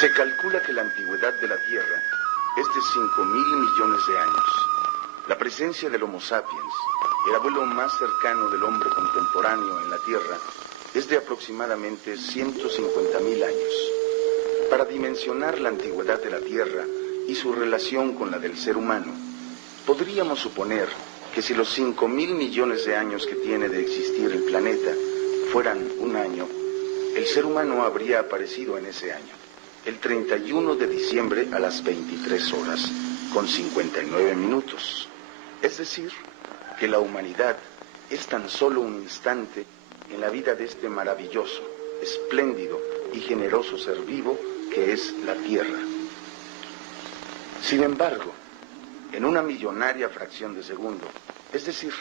Se calcula que la antigüedad de la Tierra es de 5.000 millones de años. La presencia del Homo sapiens, el abuelo más cercano del hombre contemporáneo en la Tierra, es de aproximadamente 150.000 años. Para dimensionar la antigüedad de la Tierra y su relación con la del ser humano, podríamos suponer que si los 5.000 millones de años que tiene de existir el planeta fueran un año, el ser humano habría aparecido en ese año, el 31 de diciembre a las 23 horas, con 59 minutos. Es decir, que la humanidad es tan solo un instante en la vida de este maravilloso, espléndido y generoso ser vivo que es la Tierra. Sin embargo, en una millonaria fracción de segundo, es decir,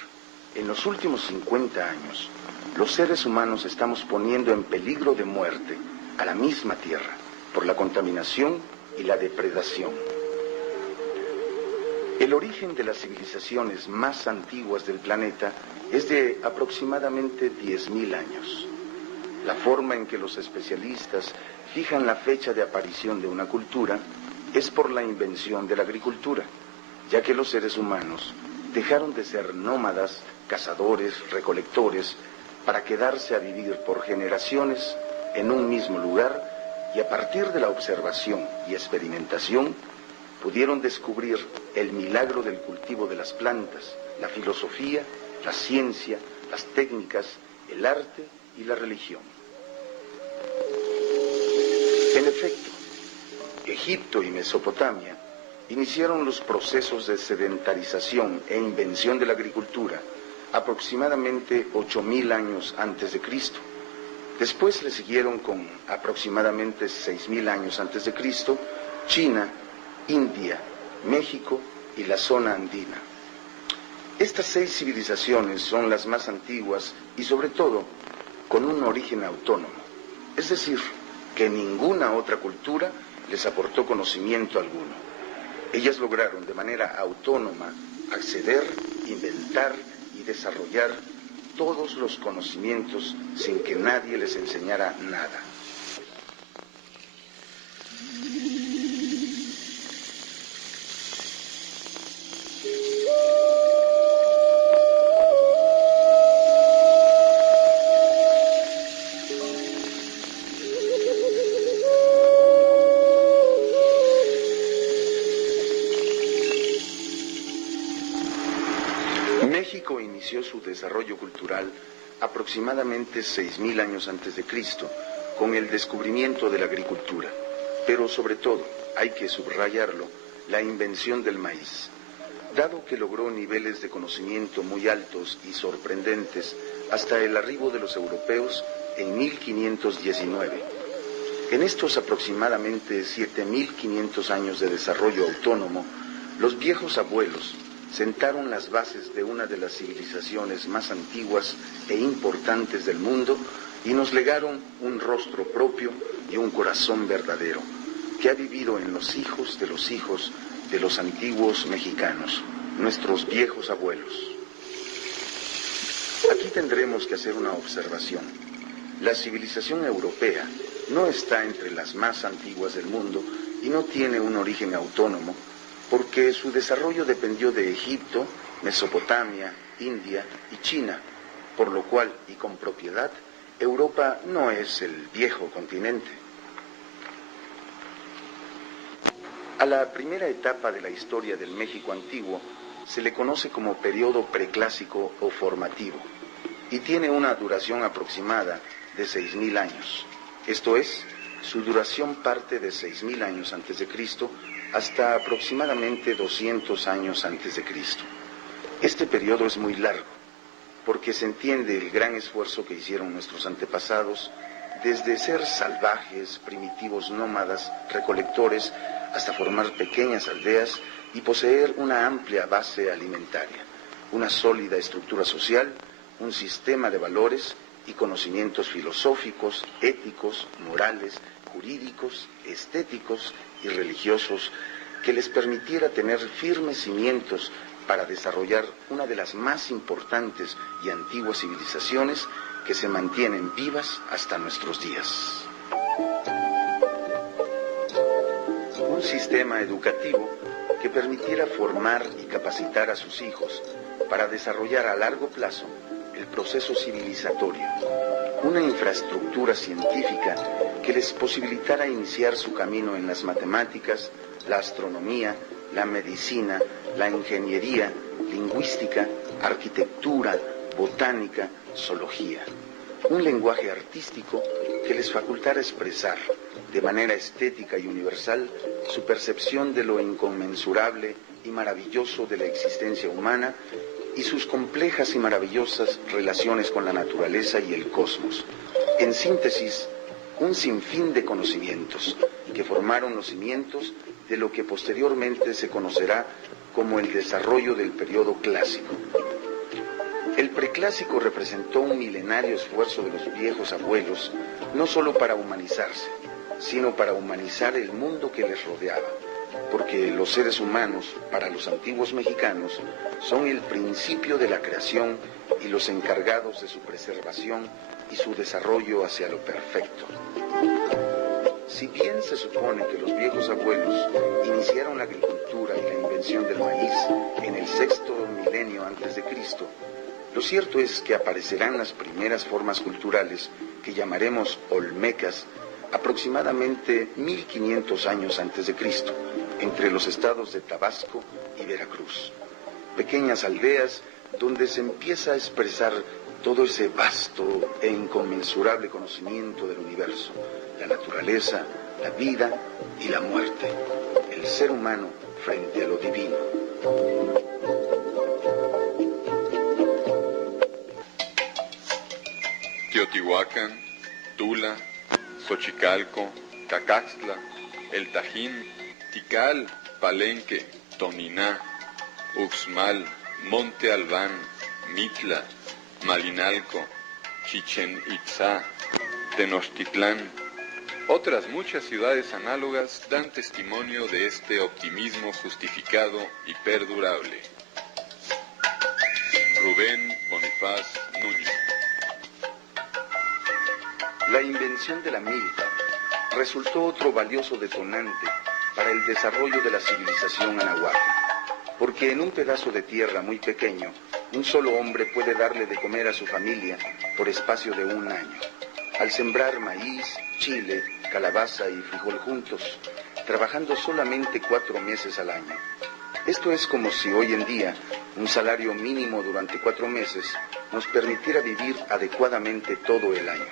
en los últimos 50 años, los seres humanos estamos poniendo en peligro de muerte a la misma Tierra por la contaminación y la depredación. El origen de las civilizaciones más antiguas del planeta es de aproximadamente 10.000 años. La forma en que los especialistas fijan la fecha de aparición de una cultura es por la invención de la agricultura, ya que los seres humanos dejaron de ser nómadas, cazadores, recolectores, para quedarse a vivir por generaciones en un mismo lugar, y a partir de la observación y experimentación pudieron descubrir el milagro del cultivo de las plantas, la filosofía, la ciencia, las técnicas, el arte y la religión. En efecto, Egipto y Mesopotamia iniciaron los procesos de sedentarización e invención de la agricultura aproximadamente 8.000 años antes de Cristo. Después le siguieron con aproximadamente 6.000 años antes de Cristo, China, India, México y la zona andina. Estas 6 civilizaciones son las más antiguas y sobre todo con un origen autónomo, es decir, que ninguna otra cultura les aportó conocimiento alguno. Ellas lograron de manera autónoma acceder, inventar y desarrollar todos los conocimientos sin que nadie les enseñara nada. México inició su desarrollo cultural aproximadamente 6.000 años antes de Cristo, con el descubrimiento de la agricultura, pero sobre todo, hay que subrayarlo, la invención del maíz, dado que logró niveles de conocimiento muy altos y sorprendentes hasta el arribo de los europeos en 1519. En estos aproximadamente 7.500 años de desarrollo autónomo, los viejos abuelos sentaron las bases de una de las civilizaciones más antiguas e importantes del mundo y nos legaron un rostro propio y un corazón verdadero, que ha vivido en los hijos de los antiguos mexicanos, nuestros viejos abuelos. Aquí tendremos que hacer una observación. La civilización europea no está entre las más antiguas del mundo y no tiene un origen autónomo, porque su desarrollo dependió de Egipto, Mesopotamia, India y China, por lo cual, y con propiedad, Europa no es el viejo continente. A la primera etapa de la historia del México antiguo se le conoce como periodo preclásico o formativo, y tiene una duración aproximada de 6.000 años. Esto es, su duración parte de 6.000 años antes de Cristo hasta aproximadamente 200 años antes de Cristo. Este periodo es muy largo, porque se entiende el gran esfuerzo que hicieron nuestros antepasados, desde ser salvajes, primitivos nómadas, recolectores, hasta formar pequeñas aldeas y poseer una amplia base alimentaria, una sólida estructura social, un sistema de valores y conocimientos filosóficos, éticos, morales, jurídicos, estéticos y religiosos que les permitiera tener firmes cimientos para desarrollar una de las más importantes y antiguas civilizaciones que se mantienen vivas hasta nuestros días. sistema educativo que permitiera formar y capacitar a sus hijos para desarrollar a largo plazo el proceso civilizatorio, una infraestructura científica que les posibilitara iniciar su camino en las matemáticas, la astronomía, la medicina, la ingeniería, lingüística, arquitectura, botánica, zoología. Un lenguaje artístico que les facultara expresar de manera estética y universal su percepción de lo inconmensurable y maravilloso de la existencia humana y sus complejas y maravillosas relaciones con la naturaleza y el cosmos. En síntesis, un sinfín de conocimientos que formaron los cimientos de lo que posteriormente se conocerá como el desarrollo del periodo clásico. El preclásico representó un milenario esfuerzo de los viejos abuelos, no solo para humanizarse, sino para humanizar el mundo que les rodeaba, porque los seres humanos, para los antiguos mexicanos, son el principio de la creación y los encargados de su preservación y su desarrollo hacia lo perfecto. Si bien se supone que los viejos abuelos iniciaron la agricultura y la invención del maíz en el sexto milenio antes de Cristo, lo cierto es que aparecerán las primeras formas culturales que llamaremos olmecas aproximadamente 1500 años antes de Cristo, entre los estados de Tabasco y Veracruz. Pequeñas aldeas donde se empieza a expresar todo ese vasto e inconmensurable conocimiento del universo, la naturaleza, la vida y la muerte, el ser humano frente a lo divino. Teotihuacán, Tula, Xochicalco, Cacaxtla, El Tajín, Tikal, Palenque, Toniná, Uxmal, Monte Albán, Mitla, Malinalco, Chichen Itzá, Tenochtitlán. Otras muchas ciudades análogas dan testimonio de este optimismo justificado y perdurable. Rubén Bonifaz Núñez. La invención de la milpa resultó otro valioso detonante para el desarrollo de la civilización anahuaca, porque en un pedazo de tierra muy pequeño, un solo hombre puede darle de comer a su familia por espacio de un año, al sembrar maíz, chile, calabaza y frijol juntos, trabajando solamente 4 meses al año. Esto es como si hoy en día un salario mínimo durante 4 meses nos permitiera vivir adecuadamente todo el año.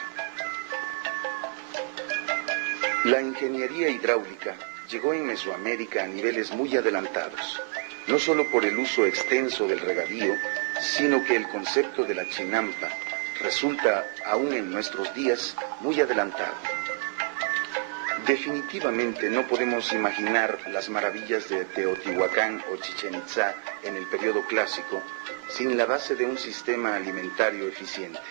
La ingeniería hidráulica llegó en Mesoamérica a niveles muy adelantados, no solo por el uso extenso del regadío, sino que el concepto de la chinampa resulta aún en nuestros días muy adelantado. Definitivamente no podemos imaginar las maravillas de Teotihuacán o Chichén Itzá en el periodo clásico sin la base de un sistema alimentario eficiente,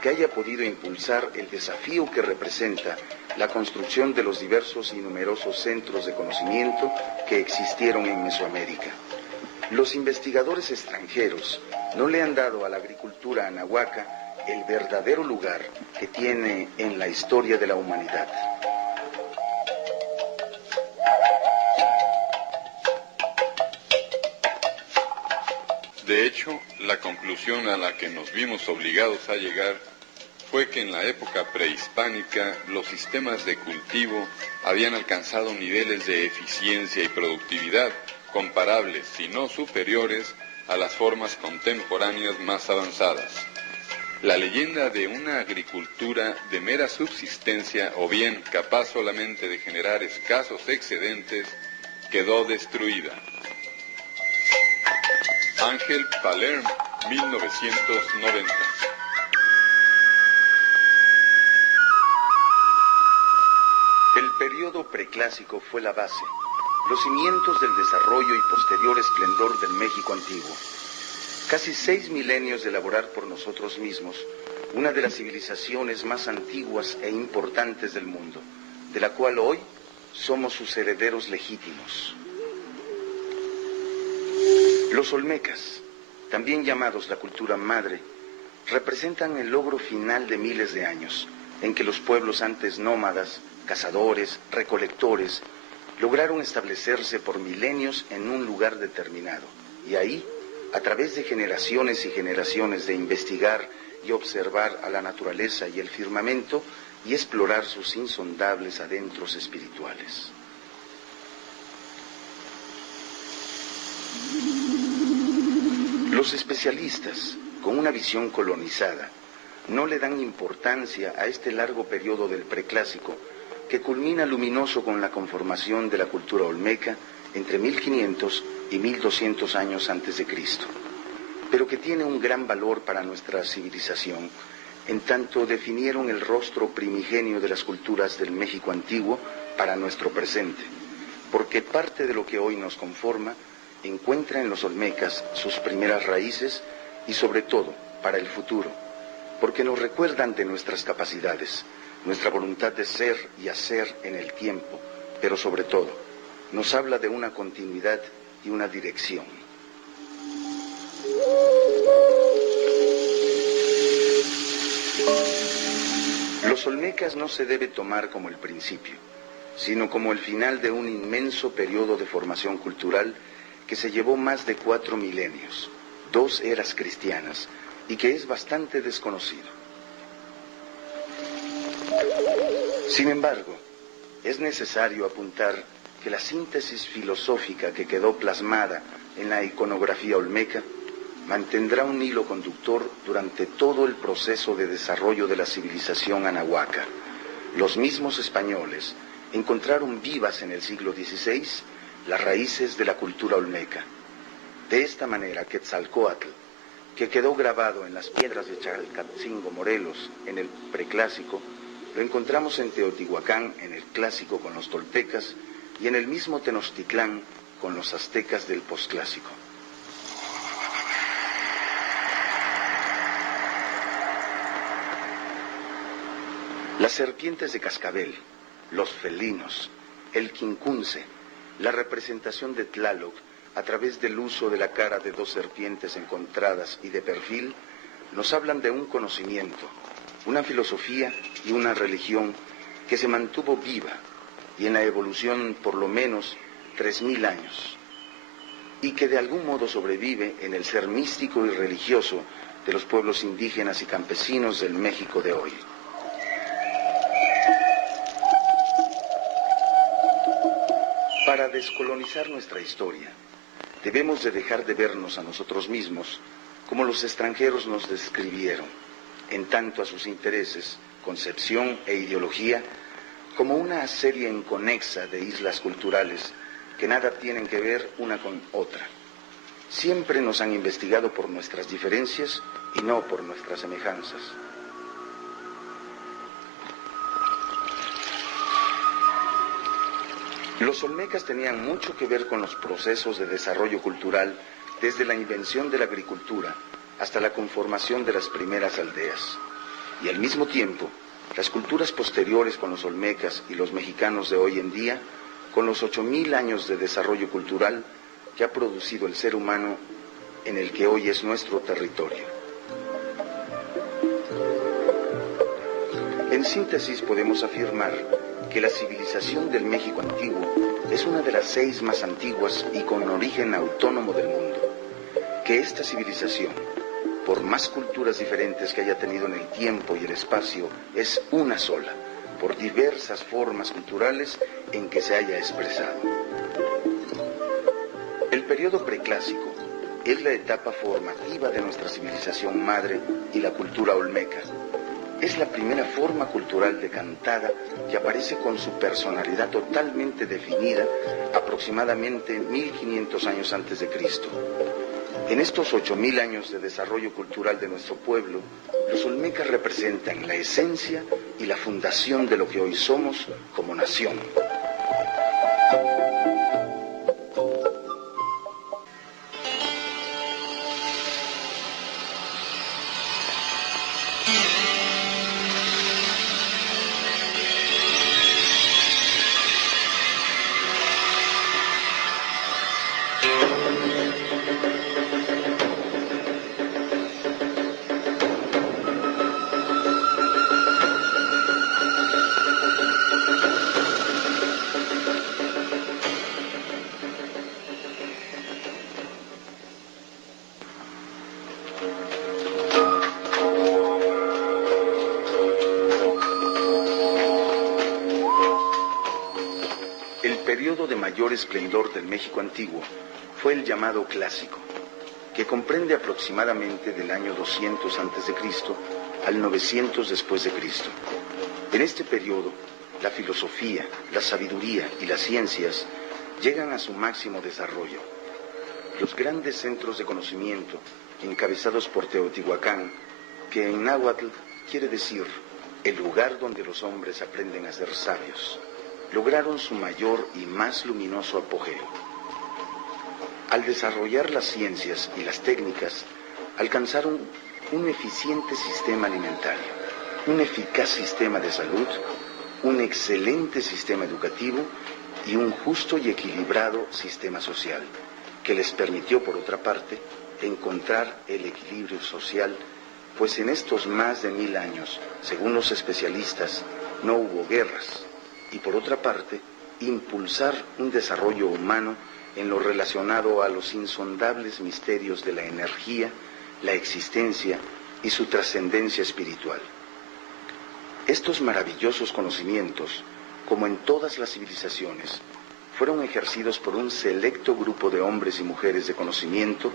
que haya podido impulsar el desafío que representa la construcción de los diversos y numerosos centros de conocimiento que existieron en Mesoamérica. Los investigadores extranjeros no le han dado a la agricultura anahuaca el verdadero lugar que tiene en la historia de la humanidad. De hecho, la conclusión a la que nos vimos obligados a llegar fue que en la época prehispánica los sistemas de cultivo habían alcanzado niveles de eficiencia y productividad comparables, si no superiores, a las formas contemporáneas más avanzadas. La leyenda de una agricultura de mera subsistencia o bien capaz solamente de generar escasos excedentes quedó destruida. Ángel Palerm, 1990. El periodo preclásico fue la base, los cimientos del desarrollo y posterior esplendor del México antiguo. Casi 6 milenios de elaborar por nosotros mismos una de las civilizaciones más antiguas e importantes del mundo, de la cual hoy somos sus herederos legítimos. Los olmecas, también llamados la cultura madre, representan el logro final de miles de años, en que los pueblos antes nómadas, cazadores, recolectores, lograron establecerse por milenios en un lugar determinado. Y ahí, a través de generaciones y generaciones de investigar y observar a la naturaleza y el firmamento y explorar sus insondables adentros espirituales. Los especialistas, con una visión colonizada, no le dan importancia a este largo periodo del preclásico que culmina luminoso con la conformación de la cultura olmeca entre 1500 y 1200 años antes de Cristo, pero que tiene un gran valor para nuestra civilización, en tanto definieron el rostro primigenio de las culturas del México antiguo para nuestro presente, porque parte de lo que hoy nos conforma encuentra en los olmecas sus primeras raíces y sobre todo para el futuro, porque nos recuerdan de nuestras capacidades, nuestra voluntad de ser y hacer en el tiempo, pero sobre todo nos habla de una continuidad y una dirección. Los olmecas no se debe tomar como el principio, sino como el final de un inmenso periodo de formación cultural que se llevó más de 4 milenios, 2 eras cristianas, y que es bastante desconocido. Sin embargo, es necesario apuntar que la síntesis filosófica que quedó plasmada en la iconografía olmeca mantendrá un hilo conductor durante todo el proceso de desarrollo de la civilización anahuaca. Los mismos españoles encontraron vivas en el siglo XVI las raíces de la cultura olmeca. De esta manera, Quetzalcóatl, que quedó grabado en las piedras de Chalcatzingo, Morelos, en el preclásico, lo encontramos en Teotihuacán, en el clásico, con los toltecas, y en el mismo Tenochtitlán, con los aztecas del posclásico. Las serpientes de cascabel, los felinos, el quincunce, la representación de Tlaloc a través del uso de la cara de 2 serpientes encontradas y de perfil, nos hablan de un conocimiento, una filosofía y una religión que se mantuvo viva y en la evolución por lo menos 3000 años, y que de algún modo sobrevive en el ser místico y religioso de los pueblos indígenas y campesinos del México de hoy. Para descolonizar nuestra historia, debemos de dejar de vernos a nosotros mismos como los extranjeros nos describieron, en tanto a sus intereses, concepción e ideología, como una serie inconexa de islas culturales que nada tienen que ver una con otra. Siempre nos han investigado por nuestras diferencias y no por nuestras semejanzas. Los olmecas tenían mucho que ver con los procesos de desarrollo cultural desde la invención de la agricultura hasta la conformación de las primeras aldeas. Y al mismo tiempo, las culturas posteriores con los olmecas y los mexicanos de hoy en día, con los 8000 años de desarrollo cultural que ha producido el ser humano en el que hoy es nuestro territorio. En síntesis podemos afirmar que la civilización del México antiguo es una de las 6 más antiguas y con origen autónomo del mundo, que esta civilización, por más culturas diferentes que haya tenido en el tiempo y el espacio, es una sola, por diversas formas culturales en que se haya expresado. El periodo preclásico es la etapa formativa de nuestra civilización madre y la cultura olmeca. Es la primera forma cultural decantada que aparece con su personalidad totalmente definida aproximadamente 1500 años antes de Cristo. En estos 8000 años de desarrollo cultural de nuestro pueblo, los olmecas representan la esencia y la fundación de lo que hoy somos como nación. mayor esplendor del México antiguo fue el llamado clásico, que comprende aproximadamente del año 200 a.C. al 900 después de Cristo. En este periodo, la filosofía, la sabiduría y las ciencias llegan a su máximo desarrollo. Los grandes centros de conocimiento, encabezados por Teotihuacán, que en náhuatl quiere decir el lugar donde los hombres aprenden a ser sabios, lograron su mayor y más luminoso apogeo. Al desarrollar las ciencias y las técnicas, alcanzaron un eficiente sistema alimentario, un eficaz sistema de salud, un excelente sistema educativo y un justo y equilibrado sistema social, que les permitió, por otra parte, encontrar el equilibrio social, pues en estos más de 1000 años, según los especialistas, no hubo guerras, y por otra parte, impulsar un desarrollo humano en lo relacionado a los insondables misterios de la energía, la existencia y su trascendencia espiritual. Estos maravillosos conocimientos, como en todas las civilizaciones, fueron ejercidos por un selecto grupo de hombres y mujeres de conocimiento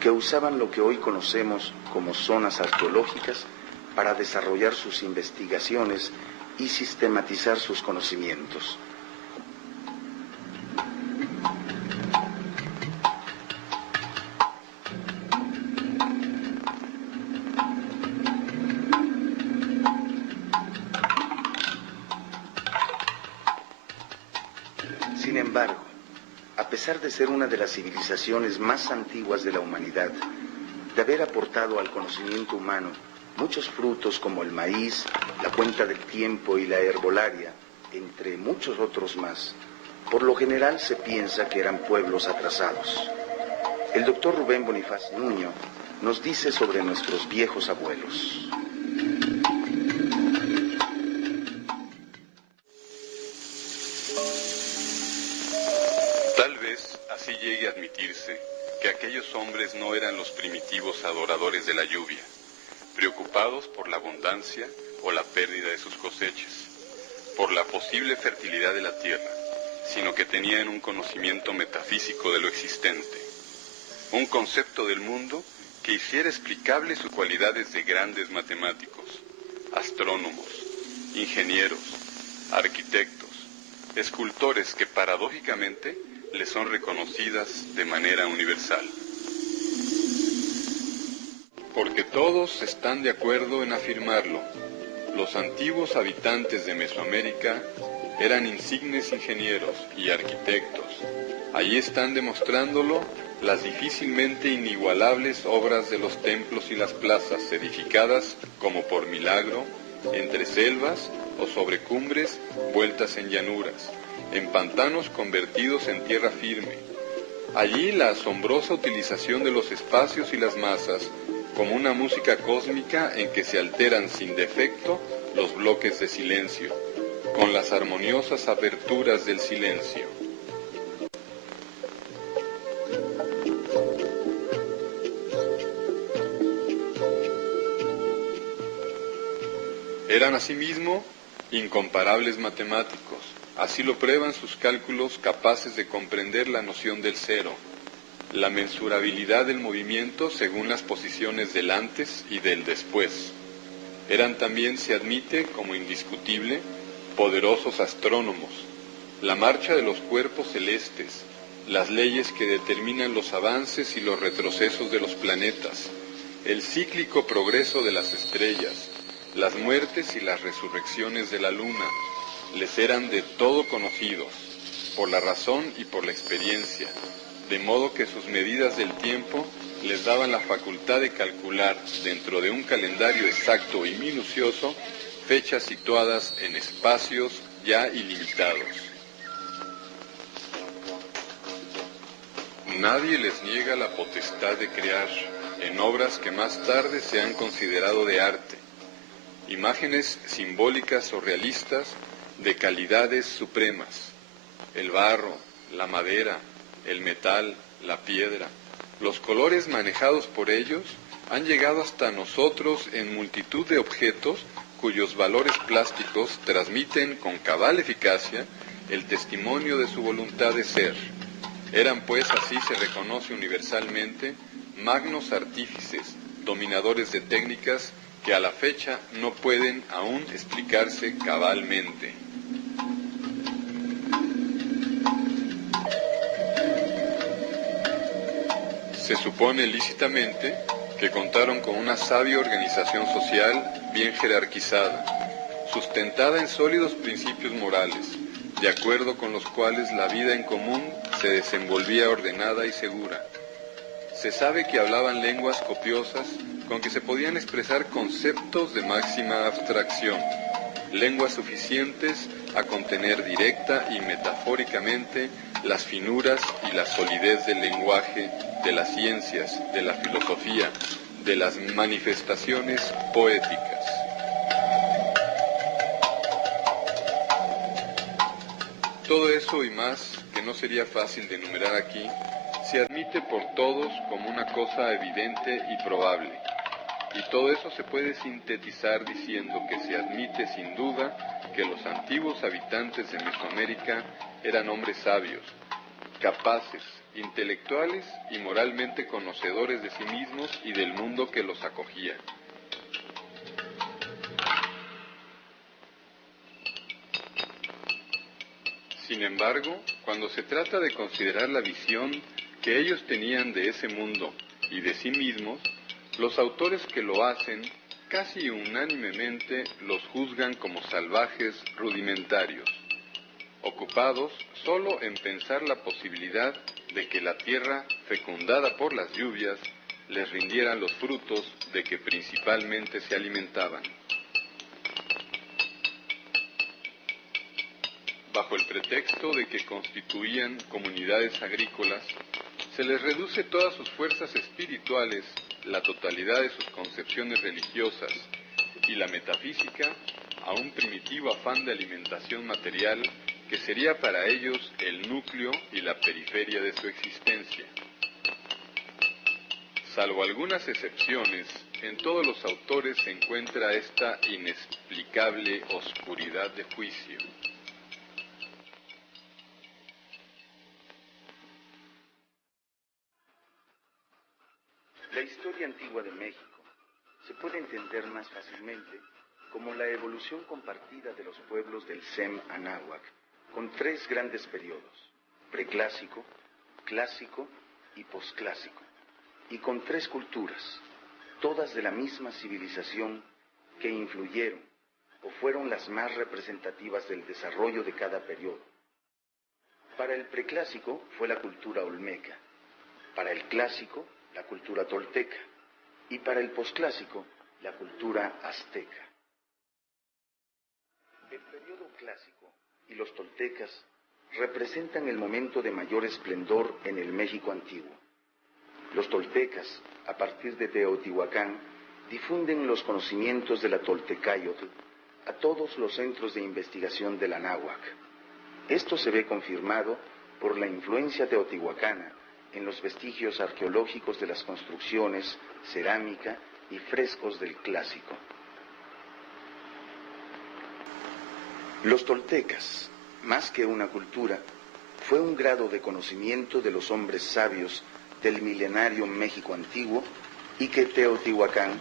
que usaban lo que hoy conocemos como zonas arqueológicas para desarrollar sus investigaciones y sistematizar sus conocimientos. Sin embargo, a pesar de ser una de las civilizaciones más antiguas de la humanidad, de haber aportado al conocimiento humano muchos frutos como el maíz, la cuenta del tiempo y la herbolaria, entre muchos otros más, por lo general se piensa que eran pueblos atrasados. El doctor Rubén Bonifaz Nuño nos dice sobre nuestros viejos abuelos. Tal vez así llegue a admitirse que aquellos hombres no eran los primitivos adoradores de la lluvia, preocupados por la abundancia o la pérdida de sus cosechas, por la posible fertilidad de la tierra, sino que tenían un conocimiento metafísico de lo existente, un concepto del mundo que hiciera explicable sus cualidades de grandes matemáticos, astrónomos, ingenieros, arquitectos, escultores que paradójicamente les son reconocidas de manera universal. Porque todos están de acuerdo en afirmarlo. Los antiguos habitantes de Mesoamérica eran insignes ingenieros y arquitectos. Allí están demostrándolo las difícilmente inigualables obras de los templos y las plazas edificadas como por milagro entre selvas o sobre cumbres vueltas en llanuras, en pantanos convertidos en tierra firme. Allí la asombrosa utilización de los espacios y las masas como una música cósmica en que se alteran sin defecto los bloques de silencio, con las armoniosas aperturas del silencio. Eran asimismo incomparables matemáticos. Así lo prueban sus cálculos capaces de comprender la noción del cero, la mensurabilidad del movimiento según las posiciones del antes y del después. Eran también, se admite como indiscutible, poderosos astrónomos, la marcha de los cuerpos celestes, las leyes que determinan los avances y los retrocesos de los planetas, el cíclico progreso de las estrellas, las muertes y las resurrecciones de la luna, les eran de todo conocidos, por la razón y por la experiencia, de modo que sus medidas del tiempo les daban la facultad de calcular, dentro de un calendario exacto y minucioso, fechas situadas en espacios ya ilimitados. Nadie les niega la potestad de crear, en obras que más tarde se han considerado de arte, imágenes simbólicas o realistas de calidades supremas, el barro, la madera, el metal, la piedra, los colores manejados por ellos han llegado hasta nosotros en multitud de objetos cuyos valores plásticos transmiten con cabal eficacia el testimonio de su voluntad de ser. Eran pues, así se reconoce universalmente, magnos artífices, dominadores de técnicas que a la fecha no pueden aún explicarse cabalmente. Se supone lícitamente que contaron con una sabia organización social bien jerarquizada, sustentada en sólidos principios morales, de acuerdo con los cuales la vida en común se desenvolvía ordenada y segura. Se sabe que hablaban lenguas copiosas con que se podían expresar conceptos de máxima abstracción, lenguas suficientes a contener directa y metafóricamente las finuras y la solidez del lenguaje, de las ciencias, de la filosofía, de las manifestaciones poéticas. Todo eso y más, que no sería fácil de enumerar aquí, se admite por todos como una cosa evidente y probable. Y todo eso se puede sintetizar diciendo que se admite sin duda que los antiguos habitantes de Mesoamérica eran hombres sabios, capaces, intelectuales y moralmente conocedores de sí mismos y del mundo que los acogía. Sin embargo, cuando se trata de considerar la visión que ellos tenían de ese mundo y de sí mismos, los autores que lo hacen casi unánimemente los juzgan como salvajes rudimentarios, ocupados solo en pensar la posibilidad de que la tierra, fecundada por las lluvias, les rindiera los frutos de que principalmente se alimentaban. Bajo el pretexto de que constituían comunidades agrícolas, se les reduce todas sus fuerzas espirituales, la totalidad de sus concepciones religiosas y la metafísica a un primitivo afán de alimentación material que sería para ellos el núcleo y la periferia de su existencia. Salvo algunas excepciones, en todos los autores se encuentra esta inexplicable oscuridad de juicio. La historia antigua de México se puede entender más fácilmente como la evolución compartida de los pueblos del SEM Anáhuac, con tres grandes periodos: preclásico, clásico y posclásico, y con tres culturas, todas de la misma civilización, que influyeron o fueron las más representativas del desarrollo de cada periodo. Para el preclásico fue la cultura olmeca, para el clásico la cultura tolteca, y para el posclásico la cultura azteca. El periodo clásico y los toltecas representan el momento de mayor esplendor en el México antiguo. Los toltecas, a partir de Teotihuacán, difunden los conocimientos de la Toltecayotl a todos los centros de investigación del Anáhuac. Esto se ve confirmado por la influencia teotihuacana en los vestigios arqueológicos de las construcciones, cerámica y frescos del clásico. Los toltecas, más que una cultura, fue un grado de conocimiento de los hombres sabios del milenario México antiguo, y que Teotihuacán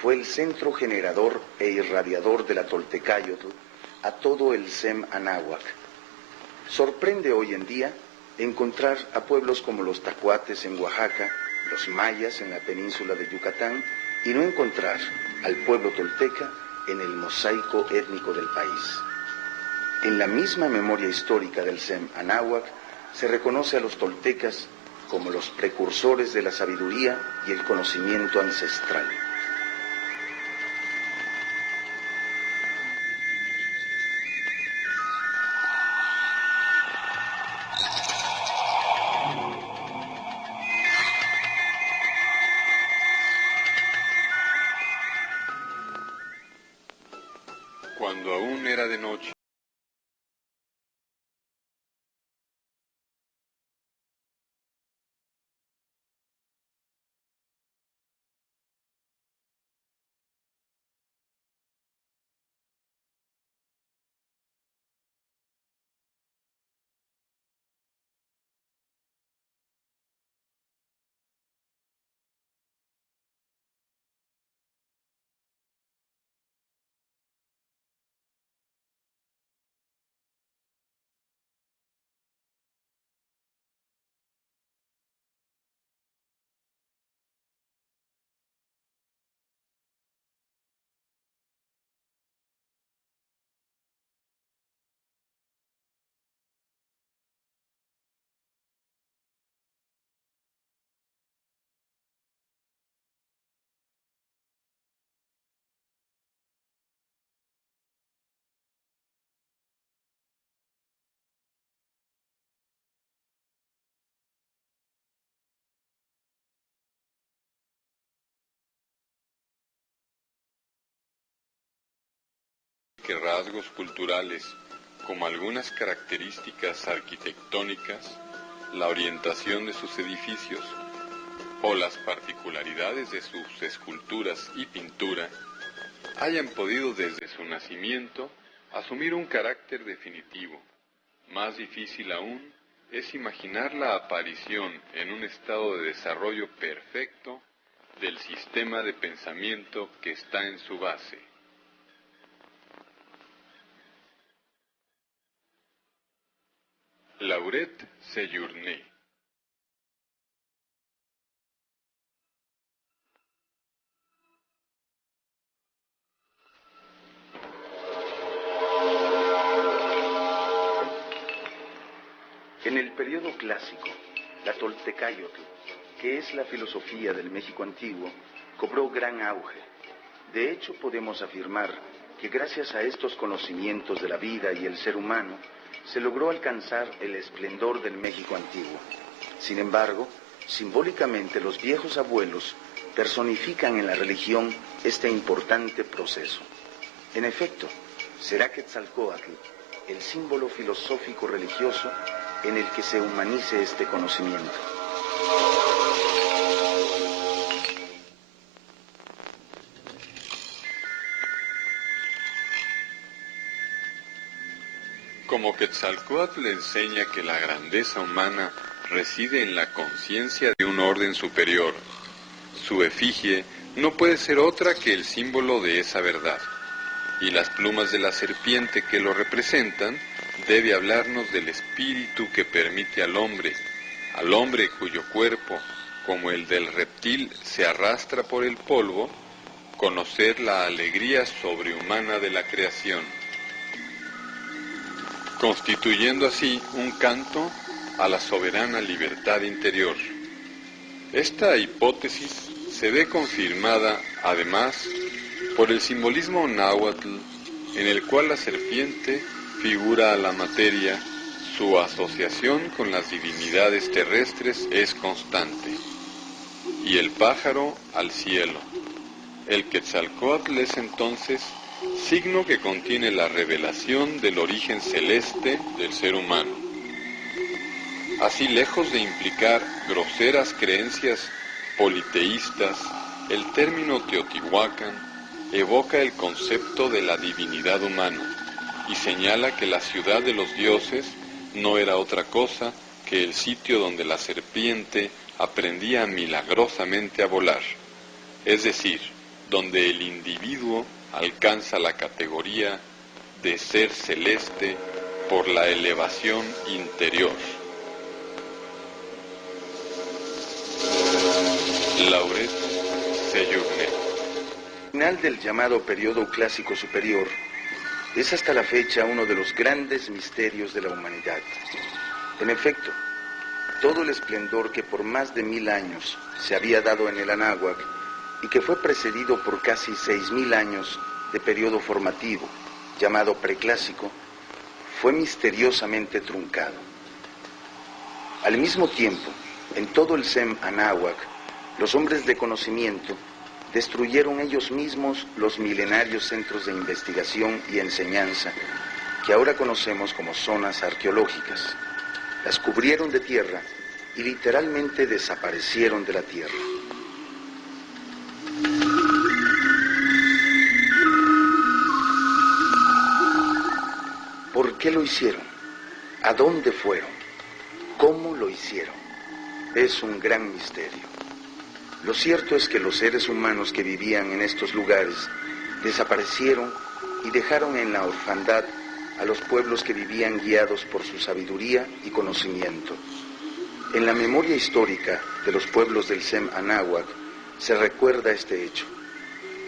fue el centro generador e irradiador de la Toltecayotl a todo el SEM Anáhuac. Sorprende hoy en día encontrar a pueblos como los tacuates en Oaxaca, los mayas en la península de Yucatán, y no encontrar al pueblo tolteca en el mosaico étnico del país. En la misma memoria histórica del SEM Anáhuac se reconoce a los toltecas como los precursores de la sabiduría y el conocimiento ancestral. Cuando aún era de noche, que rasgos culturales, como algunas características arquitectónicas, la orientación de sus edificios o las particularidades de sus esculturas y pintura, hayan podido desde su nacimiento asumir un carácter definitivo. Más difícil aún es imaginar la aparición en un estado de desarrollo perfecto del sistema de pensamiento que está en su base. Lauret Sejourné. En el periodo clásico, la Toltecayotl, que es la filosofía del México antiguo, cobró gran auge. De hecho, podemos afirmar que gracias a estos conocimientos de la vida y el ser humano, se logró alcanzar el esplendor del México antiguo. Sin embargo, simbólicamente los viejos abuelos personifican en la religión este importante proceso. En efecto, será Quetzalcóatl el símbolo filosófico religioso en el que se humanice este conocimiento. Como Quetzalcóatl enseña que la grandeza humana reside en la conciencia de un orden superior, su efigie no puede ser otra que el símbolo de esa verdad, y las plumas de la serpiente que lo representan debe hablarnos del espíritu que permite al hombre cuyo cuerpo, como el del reptil, se arrastra por el polvo, conocer la alegría sobrehumana de la creación, constituyendo así un canto a la soberana libertad interior. Esta hipótesis se ve confirmada, además, por el simbolismo náhuatl, en el cual la serpiente figura a la materia, su asociación con las divinidades terrestres es constante, y el pájaro al cielo. El Quetzalcóatl es entonces signo que contiene la revelación del origen celeste del ser humano. Así, lejos de implicar groseras creencias politeístas, el término Teotihuacán evoca el concepto de la divinidad humana y señala que la ciudad de los dioses no era otra cosa que el sitio donde la serpiente aprendía milagrosamente a volar, es decir, donde el individuo alcanza la categoría de ser celeste por la elevación interior. Lauret Sejourné. El final del llamado periodo clásico superior es hasta la fecha uno de los grandes misterios de la humanidad. En efecto, todo el esplendor que por más de 1000 años se había dado en el Anáhuac y que fue precedido por casi 6000 años de periodo formativo, llamado preclásico, fue misteriosamente truncado. Al mismo tiempo, en todo el Sem Anáhuac, los hombres de conocimiento destruyeron ellos mismos los milenarios centros de investigación y enseñanza que ahora conocemos como zonas arqueológicas. Las cubrieron de tierra y literalmente desaparecieron de la tierra. ¿Por qué lo hicieron? ¿A dónde fueron? ¿Cómo lo hicieron? Es un gran misterio. Lo cierto es que los seres humanos que vivían en estos lugares desaparecieron y dejaron en la orfandad a los pueblos que vivían guiados por su sabiduría y conocimiento. En la memoria histórica de los pueblos del Sem Anáhuac se recuerda este hecho.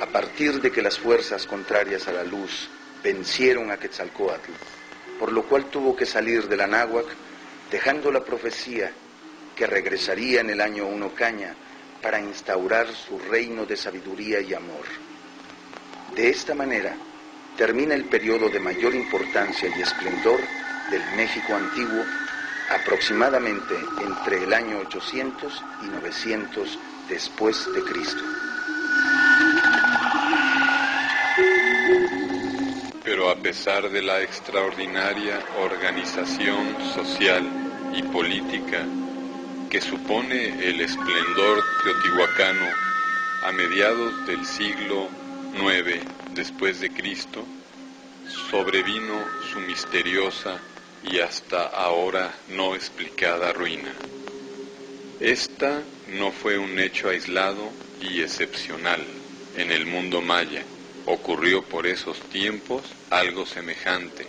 A partir de que las fuerzas contrarias a la luz vencieron a Quetzalcóatl, por lo cual tuvo que salir del Anáhuac, dejando la profecía que regresaría en el año 1 Caña para instaurar su reino de sabiduría y amor. De esta manera, termina el periodo de mayor importancia y esplendor del México antiguo, aproximadamente entre el año 800 y 900 después de Cristo. Pero Pero a pesar de la extraordinaria organización social y política que supone el esplendor teotihuacano a mediados del siglo IX después de Cristo, sobrevino su misteriosa y hasta ahora no explicada ruina. Esta no fue un hecho aislado y excepcional en el mundo maya. Ocurrió por esos tiempos algo semejante: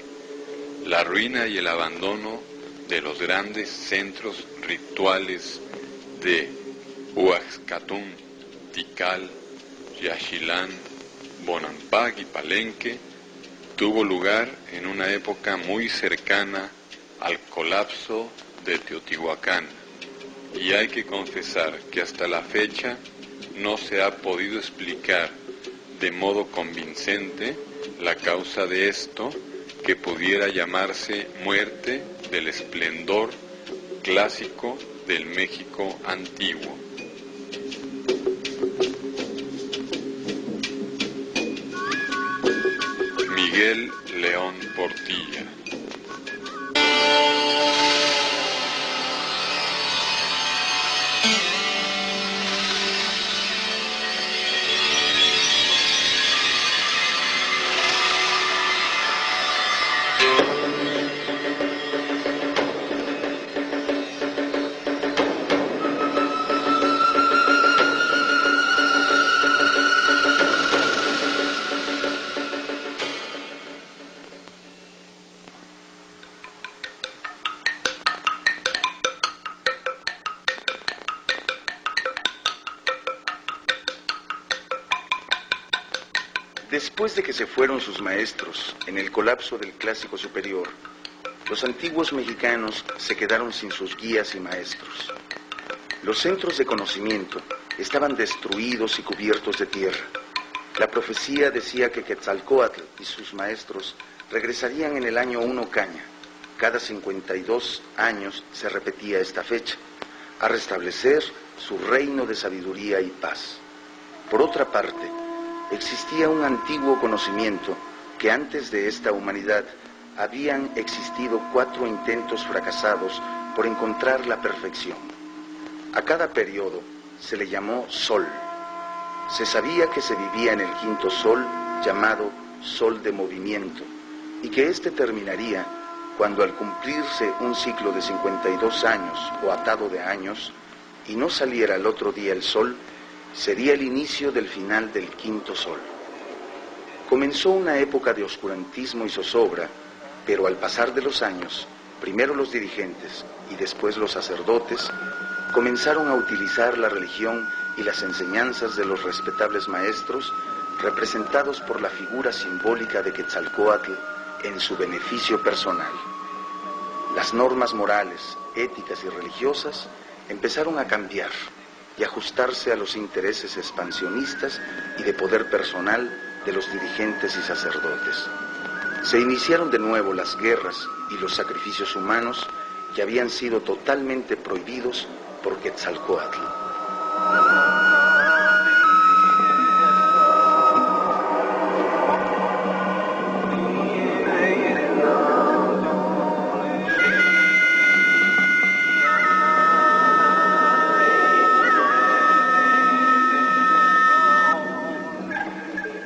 la ruina y el abandono de los grandes centros rituales de Huaxcatún, Tikal, Yaxchilán, Bonampak y Palenque tuvo lugar en una época muy cercana al colapso de Teotihuacán, y hay que confesar que hasta la fecha no se ha podido explicar de modo convincente la causa de esto, que pudiera llamarse muerte del esplendor clásico del México antiguo. Miguel León Portilla. Después de que se fueron sus maestros en el colapso del Clásico Superior, los antiguos mexicanos se quedaron sin sus guías y maestros. Los centros de conocimiento estaban destruidos y cubiertos de tierra. La profecía decía que Quetzalcóatl y sus maestros regresarían en el año 1 Caña. Cada 52 años se repetía esta fecha, a restablecer su reino de sabiduría y paz. Por otra parte, existía un antiguo conocimiento que antes de esta humanidad habían existido 4 intentos fracasados por encontrar la perfección. A cada periodo se le llamó Sol. Se sabía que se vivía en el 5º Sol, llamado Sol de movimiento, y que éste terminaría cuando, al cumplirse un ciclo de 52 años o atado de años, y no saliera al otro día el Sol, sería el inicio del final del 5º Sol. Comenzó una época de oscurantismo y zozobra, pero al pasar de los años, primero los dirigentes y después los sacerdotes, comenzaron a utilizar la religión y las enseñanzas de los respetables maestros, representados por la figura simbólica de Quetzalcóatl, en su beneficio personal. Las normas morales, éticas y religiosas empezaron a cambiar y ajustarse a los intereses expansionistas y de poder personal de los dirigentes y sacerdotes. Se iniciaron de nuevo las guerras y los sacrificios humanos que habían sido totalmente prohibidos por Quetzalcóatl.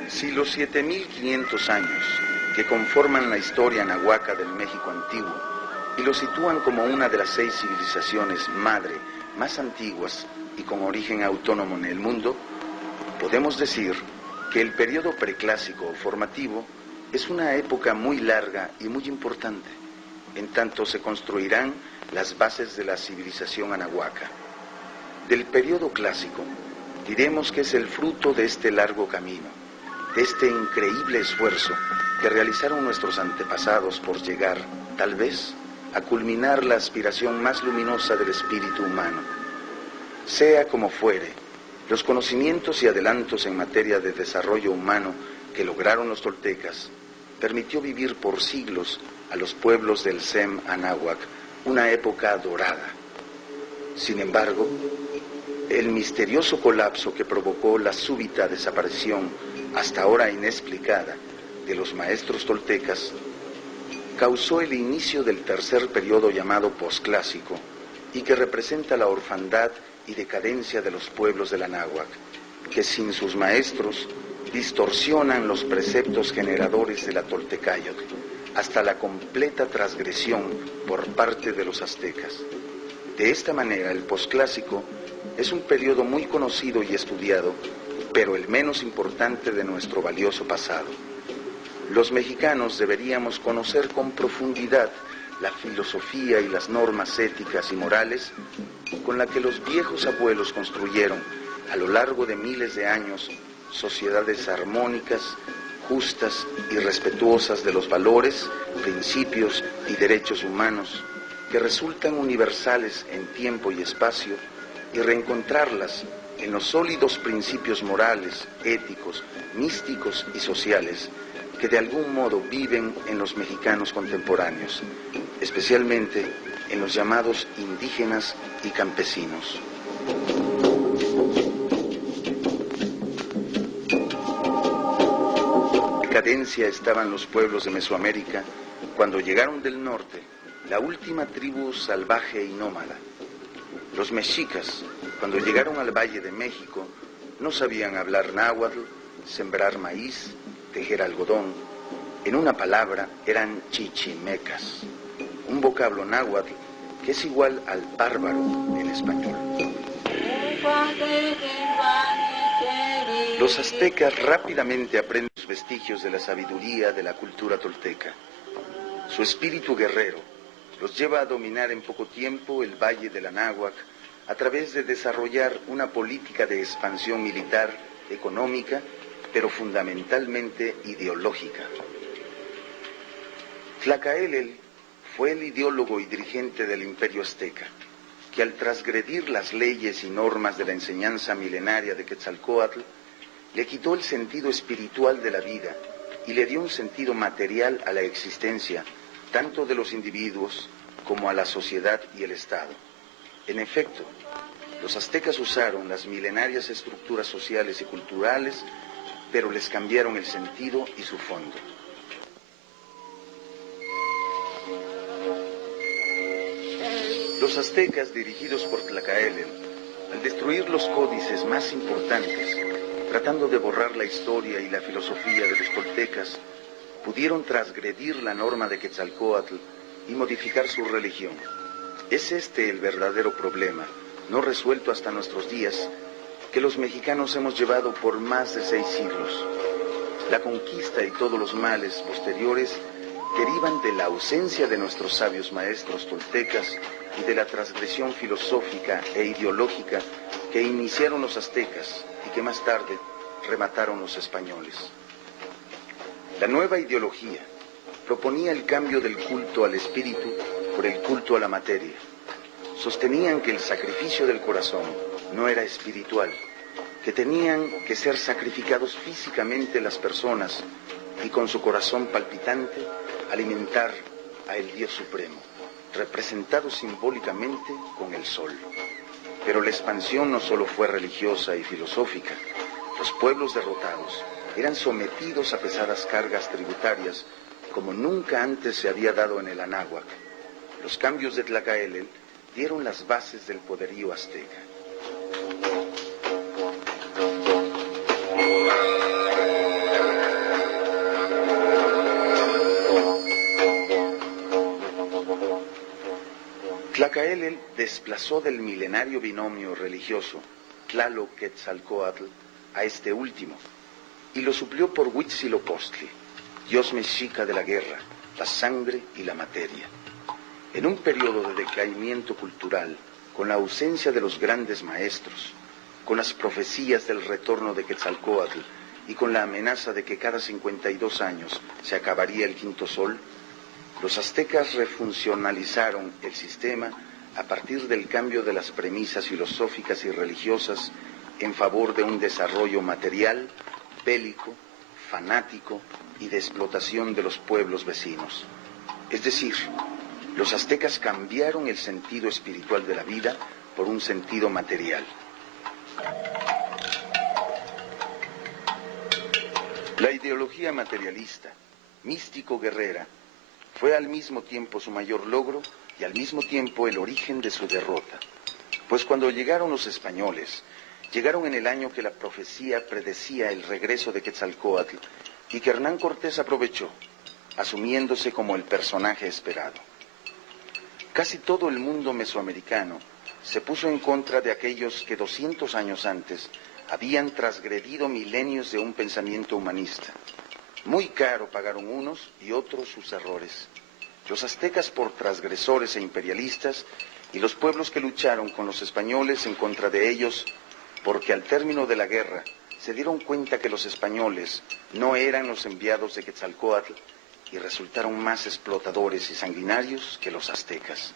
Si los 7500 años que conforman la historia nahuaca del México antiguo y lo sitúan como una de las 6 civilizaciones madre más antiguas y con origen autónomo en el mundo, podemos decir que el periodo preclásico o formativo es una época muy larga y muy importante, en tanto se construirán las bases de la civilización anahuaca. Del periodo clásico diremos que es el fruto de este largo camino, de este increíble esfuerzo que realizaron nuestros antepasados por llegar, tal vez, a culminar la aspiración más luminosa del espíritu humano. Sea como fuere, los conocimientos y adelantos en materia de desarrollo humano que lograron los toltecas permitió vivir por siglos a los pueblos del Sem Anáhuac una época dorada. Sin embargo, el misterioso colapso que provocó la súbita desaparición hasta ahora inexplicada de los maestros toltecas causó el inicio del tercer periodo llamado posclásico y que representa la orfandad y decadencia de los pueblos del Anáhuac, que sin sus maestros distorsionan los preceptos generadores de la Toltecayotl hasta la completa transgresión por parte de los aztecas. De esta manera, el posclásico es un periodo muy conocido y estudiado, pero el menos importante de nuestro valioso pasado. Los mexicanos deberíamos conocer con profundidad la filosofía y las normas éticas y morales con la que los viejos abuelos construyeron a lo largo de miles de años sociedades armónicas, justas y respetuosas de los valores, principios y derechos humanos que resultan universales en tiempo y espacio, y reencontrarlas en los sólidos principios morales, éticos, místicos y sociales que de algún modo viven en los mexicanos contemporáneos, especialmente en los llamados indígenas y campesinos. En decadencia estaban los pueblos de Mesoamérica cuando llegaron del norte la última tribu salvaje y nómada. Los mexicas, cuando llegaron al Valle de México, no sabían hablar náhuatl, sembrar maíz, tejer algodón. En una palabra, eran chichimecas, un vocablo náhuatl que es igual al bárbaro en español. Los aztecas rápidamente aprenden los vestigios de la sabiduría de la cultura tolteca. Su espíritu guerrero los lleva a dominar en poco tiempo el Valle del Anáhuac a través de desarrollar una política de expansión militar, económica, pero fundamentalmente ideológica. Tlacaelel fue el ideólogo y dirigente del imperio azteca, que al transgredir las leyes y normas de la enseñanza milenaria de Quetzalcóatl, le quitó el sentido espiritual de la vida y le dio un sentido material a la existencia, tanto de los individuos como a la sociedad y el Estado. En efecto, los aztecas usaron las milenarias estructuras sociales y culturales, pero les cambiaron el sentido y su fondo. Los aztecas, dirigidos por Tlacaelel, al destruir los códices más importantes, tratando de borrar la historia y la filosofía de los toltecas, pudieron transgredir la norma de Quetzalcóatl y modificar su religión. Es este el verdadero problema, no resuelto hasta nuestros días, que los mexicanos hemos llevado por más de 6 siglos. La conquista y todos los males posteriores derivan de la ausencia de nuestros sabios maestros toltecas y de la transgresión filosófica e ideológica que iniciaron los aztecas y que más tarde remataron los españoles. La nueva ideología proponía el cambio del culto al espíritu por el culto a la materia. Sostenían que el sacrificio del corazón no era espiritual, que tenían que ser sacrificados físicamente las personas y con su corazón palpitante alimentar a el Dios Supremo, representado simbólicamente con el sol. Pero la expansión no solo fue religiosa y filosófica. Los pueblos derrotados eran sometidos a pesadas cargas tributarias como nunca antes se había dado en el Anáhuac. Los cambios de Tlacaelel dieron las bases del poderío azteca. Tlacaelel desplazó del milenario binomio religioso Tlaloc-Quetzalcóatl a este último y lo suplió por Huitzilopochtli, dios mexica de la guerra, la sangre y la materia. En un periodo de decaimiento cultural, con la ausencia de los grandes maestros, con las profecías del retorno de Quetzalcóatl y con la amenaza de que cada 52 años se acabaría el quinto sol, los aztecas refuncionalizaron el sistema a partir del cambio de las premisas filosóficas y religiosas en favor de un desarrollo material, bélico, fanático y de explotación de los pueblos vecinos. Es decir, los aztecas cambiaron el sentido espiritual de la vida por un sentido material. La ideología materialista, místico-guerrera, fue al mismo tiempo su mayor logro y al mismo tiempo el origen de su derrota. Pues cuando llegaron los españoles, llegaron en el año que la profecía predecía el regreso de Quetzalcóatl y que Hernán Cortés aprovechó, asumiéndose como el personaje esperado. Casi todo el mundo mesoamericano se puso en contra de aquellos que 200 años antes habían transgredido milenios de un pensamiento humanista. Muy caro pagaron unos y otros sus errores. Los aztecas por transgresores e imperialistas y los pueblos que lucharon con los españoles en contra de ellos porque al término de la guerra se dieron cuenta que los españoles no eran los enviados de Quetzalcóatl y resultaron más explotadores y sanguinarios que los aztecas.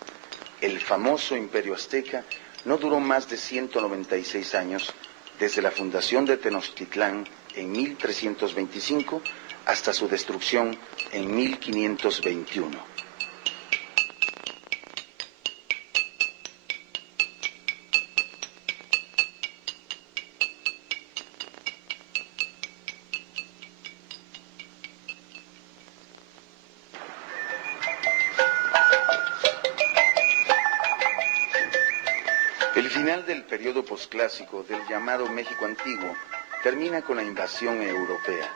El famoso imperio azteca no duró más de 196 años, desde la fundación de Tenochtitlán en 1325 hasta su destrucción en 1521. El final del periodo posclásico del llamado México Antiguo termina con la invasión europea.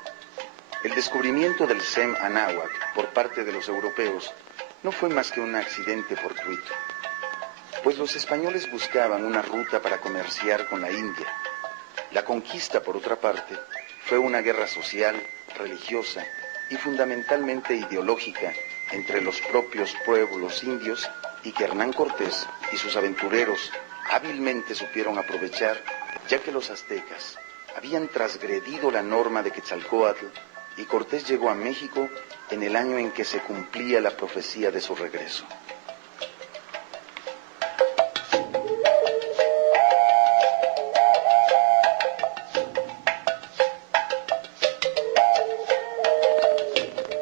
El descubrimiento del Sem Anáhuac por parte de los europeos no fue más que un accidente fortuito, pues los españoles buscaban una ruta para comerciar con la India. La conquista, por otra parte, fue una guerra social, religiosa y fundamentalmente ideológica entre los propios pueblos indios y que Hernán Cortés y sus aventureros hábilmente supieron aprovechar, ya que los aztecas habían transgredido la norma de Quetzalcóatl y Cortés llegó a México en el año en que se cumplía la profecía de su regreso.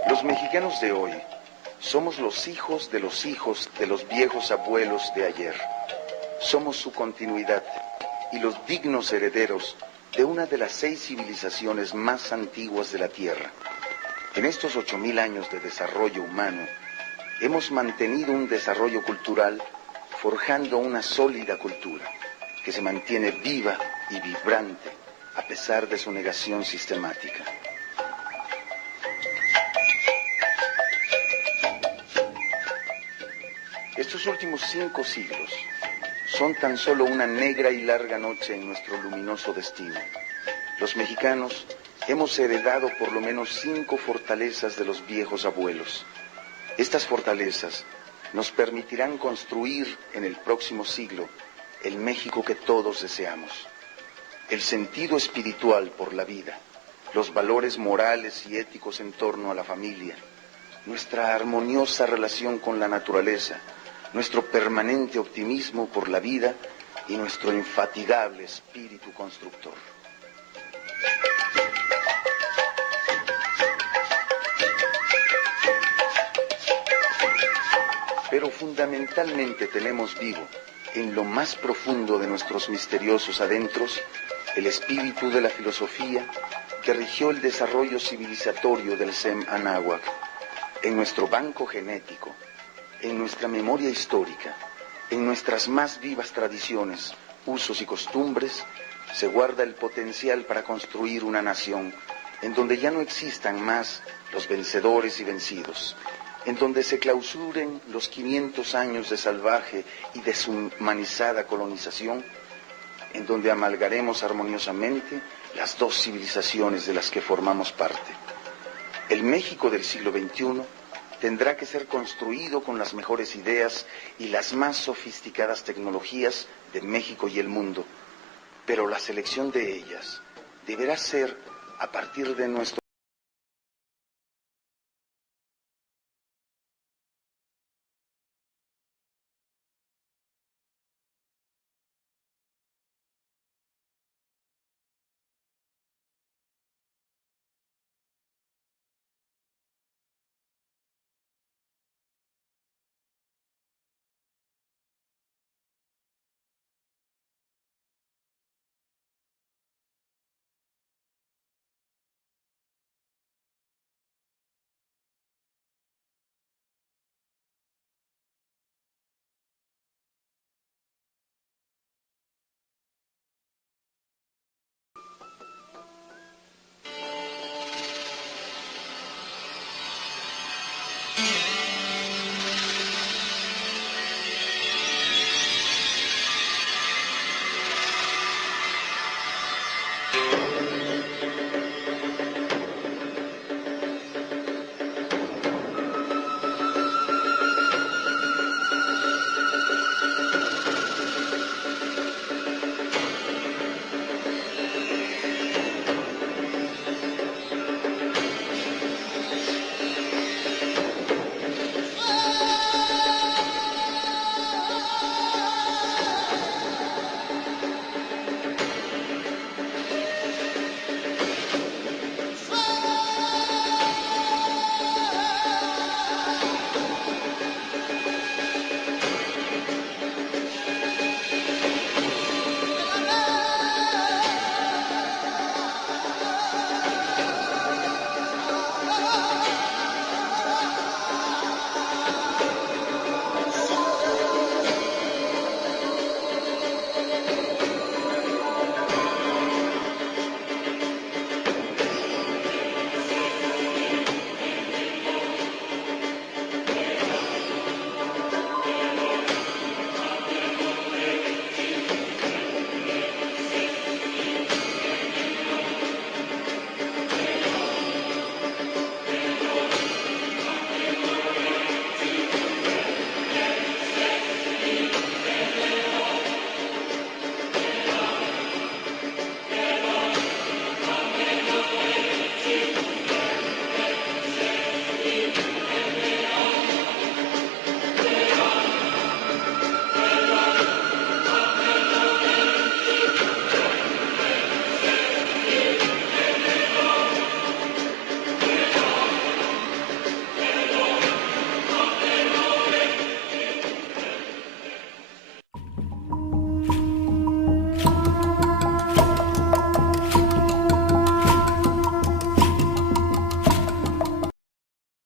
Los mexicanos de hoy somos los hijos de los viejos abuelos de ayer. Somos su continuidad y los dignos herederos de una de las 6 civilizaciones más antiguas de la Tierra. En estos 8,000 años de desarrollo humano, hemos mantenido un desarrollo cultural forjando una sólida cultura que se mantiene viva y vibrante a pesar de su negación sistemática. Estos últimos 5 siglos son tan solo una negra y larga noche en nuestro luminoso destino. Los mexicanos hemos heredado por lo menos 5 fortalezas de los viejos abuelos. Estas fortalezas nos permitirán construir en el próximo siglo el México que todos deseamos. El sentido espiritual por la vida, los valores morales y éticos en torno a la familia, nuestra armoniosa relación con la naturaleza, nuestro permanente optimismo por la vida y nuestro infatigable espíritu constructor. Pero fundamentalmente tenemos vivo, en lo más profundo de nuestros misteriosos adentros, el espíritu de la filosofía que rigió el desarrollo civilizatorio del Sem Anáhuac. En nuestro banco genético, en nuestra memoria histórica, en nuestras más vivas tradiciones, usos y costumbres, se guarda el potencial para construir una nación en donde ya no existan más los vencedores y vencidos, en donde se clausuren los 500 años de salvaje y deshumanizada colonización, en donde amalgaremos armoniosamente las 2 civilizaciones de las que formamos parte. El México del siglo XXI tendrá que ser construido con las mejores ideas y las más sofisticadas tecnologías de México y el mundo, pero la selección de ellas deberá ser a partir de nuestro